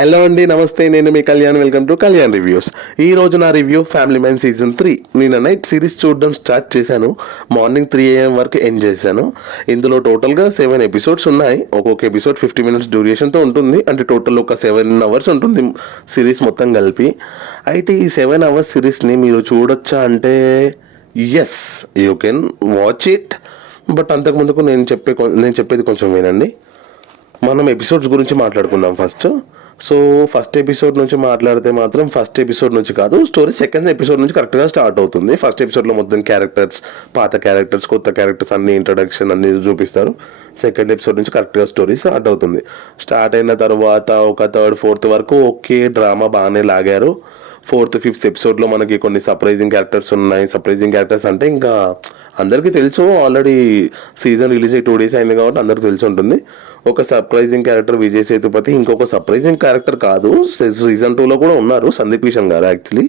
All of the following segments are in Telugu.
హలో అండి, నమస్తే. నేను మీ Kalyan. Welcome to Kalyan reviews. ఈ రోజు నా రివ్యూ ఫ్యామిలీ మ్యాన్ సీజన్ 3. నేను నైట్ సిరీస్ చూడడం స్టార్ట్ చేశాను. మార్నింగ్ 3 AM వరకు ఎండ్ చేశాను. ఇందులో టోటల్గా 7 ఎపిసోడ్స్ ఉన్నాయి. ఒక్కొక్క ఎపిసోడ్ 50 minutes డ్యూరేషన్తో ఉంటుంది. అంటే టోటల్ ఒక 7 hours ఉంటుంది సిరీస్ మొత్తం కలిపి. అయితే ఈ 7 hours సిరీస్ని మీరు చూడొచ్చా అంటే yes, you can watch it. But అంతకుముందుకు నేను చెప్పేది కొంచెం వినండి. మనం ఎపిసోడ్స్ గురించి మాట్లాడుకుందాం ఫస్ట్. సో ఫస్ట్ ఎపిసోడ్ నుంచి మాట్లాడితే మాత్రం ఫస్ట్ ఎపిసోడ్ నుంచి కాదు, స్టోరీ సెకండ్ ఎపిసోడ్ నుంచి కరెక్ట్గా స్టార్ట్ అవుతుంది. ఫస్ట్ ఎపిసోడ్లో మొత్తం క్యారెక్టర్స్, పాత క్యారెక్టర్స్, కొత్త క్యారెక్టర్స్ అన్ని ఇంట్రడక్షన్ అన్ని చూపిస్తారు. సెకండ్ ఎపిసోడ్ నుంచి కరెక్ట్గా స్టోరీ స్టార్ట్ అవుతుంది. స్టార్ట్ అయిన తర్వాత ఒక థర్డ్ ఫోర్త్ వరకు ఓకే, డ్రామా బాగానే లాగారు. ఫోర్త్ ఫిఫ్త్ ఎపిసోడ్లో మనకి కొన్ని సర్ప్రైజింగ్ క్యారెక్టర్స్ ఉన్నాయి. సర్ప్రైజింగ్ క్యారెక్టర్స్ అంటే ఇంకా అందరికీ తెలుసు, ఆల్రెడీ సీజన్ రిలీజ్ అయ్యి 2 days అయింది కాబట్టి అందరికీ తెలిసి ఉంటుంది. ఒక సర్ప్రైజింగ్ క్యారెక్టర్ విజయ్ సేతుపతి, ఇంకొక సర్ప్రైజింగ్ క్యారెక్టర్ కాదు, సీజన్ 2లో కూడా ఉన్నారు, సందీప్ కిషన్ గారు యాక్చువల్లీ.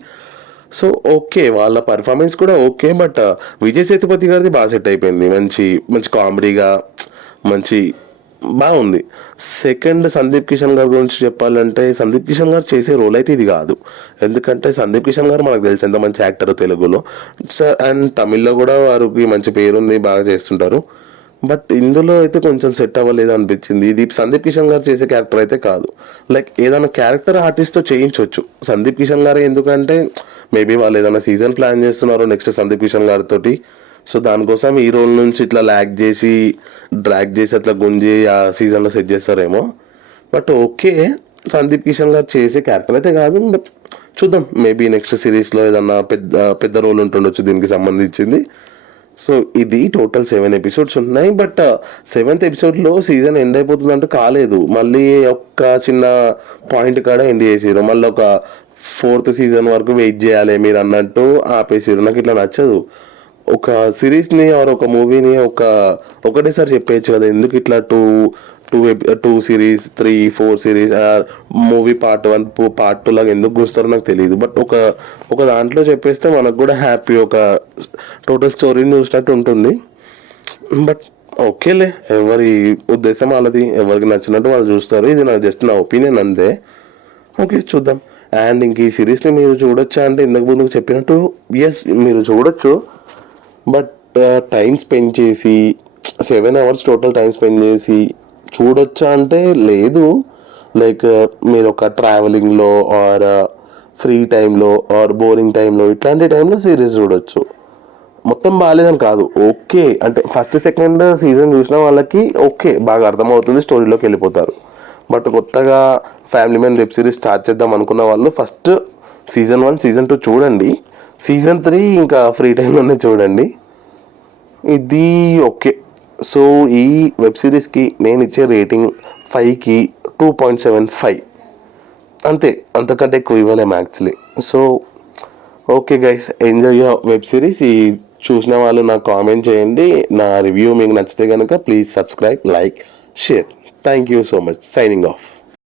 సో ఓకే, వాళ్ళ పర్ఫార్మెన్స్ కూడా ఓకే. బట్ విజయ్ సేతుపతి గారిది బాగా సెట్ అయిపోయింది. మంచి మంచి కామెడీగా మంచి బాగుంది. సెకండ్ సందీప్ కిషన్ గారి గురించి చెప్పాలంటే, సందీప్ కిషన్ గారు చేసే రోల్ అయితే ఇది కాదు. ఎందుకంటే సందీప్ కిషన్ గారు మనకు తెలిసి ఎంత మంచి యాక్టర్ తెలుగులో, అండ్ తమిళ్లో కూడా వారికి మంచి పేరుంది, బాగా చేస్తుంటారు. బట్ ఇందులో అయితే కొంచెం సెట్ అవ్వలేదు అనిపించింది. ఇది సందీప్ కిషన్ గారు చేసే క్యారెక్టర్ అయితే కాదు. లైక్ ఏదైనా క్యారెక్టర్ ఆర్టిస్ట్తో చేయించవచ్చు. సందీప్ కిషన్ గారు ఎందుకంటే మేబీ వాళ్ళు ఏదైనా సీజన్ ప్లాన్ చేస్తున్నారు నెక్స్ట్ సందీప్ కిషన్ గారితోటి. సో దానికోసం ఈ రోల్ నుంచి ఇట్లా డ్రాగ్ చేసి అట్లా గుంజి ఆ సీజన్లో సెట్ చేస్తారేమో. బట్ ఓకే, సందీప్ కిషన్ గారు చేసే క్యారెక్టర్ అయితే కాదు. బట్ చూద్దాం, మేబీ నెక్స్ట్ సిరీస్లో ఏదన్నా పెద్ద పెద్ద రోల్ ఉంటుండొచ్చు దీనికి సంబంధించింది. సో ఇది టోటల్ 7 episodes ఉన్నాయి. బట్ 7th ఎపిసోడ్లో సీజన్ ఎండ్ అయిపోతుందంటే కాలేదు, మళ్ళీ ఒక్క చిన్న పాయింట్ కాడ ఎండ్ చేసారు. మళ్ళీ ఒక 4th season వరకు వెయిట్ చేయాలి మీరు అన్నట్టు ఆపేసారు. నాకు ఇట్లా నచ్చదు. ఒక సిరీస్ని ఆర్ ఒక మూవీని ఒకటేసారి చెప్పేయచ్చు కదా, ఎందుకు ఇట్లా two series 3-4 series movie part 1 part 2 లాగా ఎందుకు చూస్తారో నాకు తెలియదు. బట్ ఒక దాంట్లో చెప్పేస్తే మనకు కూడా హ్యాపీ, ఒక టోటల్ స్టోరీని చూసినట్టు ఉంటుంది. బట్ ఓకేలే, ఎవరి ఉద్దేశం వాళ్ళది, ఎవరికి నచ్చినట్టు వాళ్ళు చూస్తారు. ఇది నాకు జస్ట్ నా ఒపీనియన్ అంతే. ఓకే, చూద్దాం. అండ్ ఇంక ఈ సిరీస్ని మీరు చూడొచ్చా అంటే, ఇంతకు ముందుకు చెప్పినట్టు ఎస్ మీరు చూడొచ్చు. బట్ టైం స్పెండ్ చేసి 7 hours టోటల్ టైం స్పెండ్ చేసి చూడొచ్చా అంటే లేదు. లైక్ మీరు ఒక ట్రావెలింగ్లో ఆర్ ఫ్రీ టైంలో ఆర్ బోరింగ్ టైంలో ఇట్లాంటి టైంలో సిరీస్ చూడొచ్చు. మొత్తం బాగాలేదని కాదు, ఓకే. అంటే ఫస్ట్ సెకండ్ సీజన్ చూసిన వాళ్ళకి ఓకే, బాగా అర్థమవుతుంది, స్టోరీలోకి వెళ్ళిపోతారు. బట్ కొత్తగా family man web series start చేద్దాం అనుకున్న వాళ్ళు ఫస్ట్ సీజన్ 1 సీజన్ 2 చూడండి. సీజన్ 3 ఇంకా ఫ్రీ టైంలోనే చూడండి. ఇది ఓకే. సో ఈ వెబ్ సిరీస్కి నేను ఇచ్చే రేటింగ్ 5కి 2.75 అంతే, అంతకంటే ఎక్కువ ఇవ్వలేము actually. So okay guys, enjoy your web series. ఈ చూసిన వాళ్ళు నాకు కామెంట్ చేయండి. నా రివ్యూ మీకు నచ్చితే కనుక please subscribe, like, share. Thank you so much. Signing off.